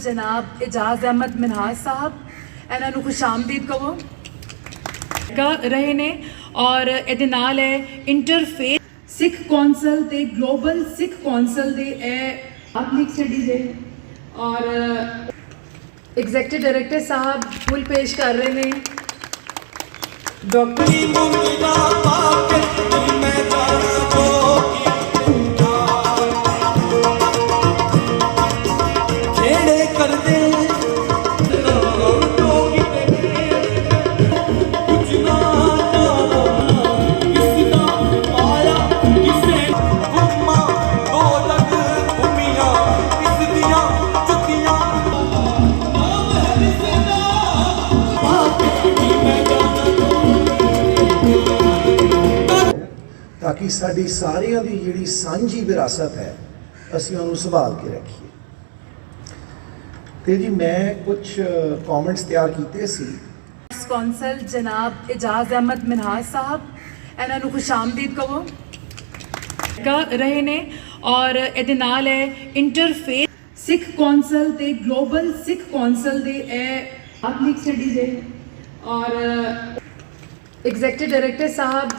जनाब एजाज अहमद मिनहाज साहब ਇਹਨਾਂ ਨੂੰ खुश आमदीद कहो कर रहे ने और ਇਹਦੇ ਨਾਲ ਹੈ ਇੰਟਰਫੇਸ ਸਿੱਖ ਕੌਂਸਲ ਤੇ ਗਲੋਬਲ ਸਿੱਖ ਕੌਂਸਲ ਦੇ ਇਹ ਪਬਲਿਕ ਸਟੱਡੀਜ਼ ਹੈ और एग्जीक्यूटिव डायरेक्टर साहब फुल पेश कर रहे हैं डॉक्टर ताकि साड़ी सारियां दी जिहड़ी सांझी विरासत है असीं उहनूं संभाल के रखीए। तो जी मैं कुछ कॉमेंट्स तैयार कीते सी। कौंसल जनाब एजाज अहमद मिनहाज साहब ਇਹਨਾਂ ਨੂੰ खुश आमदीद कहो कर रहे ने और ਇਹਦੇ ਨਾਲ ਹੈ ਇੰਟਰਫੇਸ ਸਿੱਖ ਕੌਂਸਲ ਤੇ ਗਲੋਬਲ ਸਿੱਖ ਕੌਂਸਲ ਦੇ ਇਹ ਪਬਲਿਕ ਸਟੱਡੀਜ਼ ਹੈ और एग्जीक्यूटिव डायरेक्टर साहब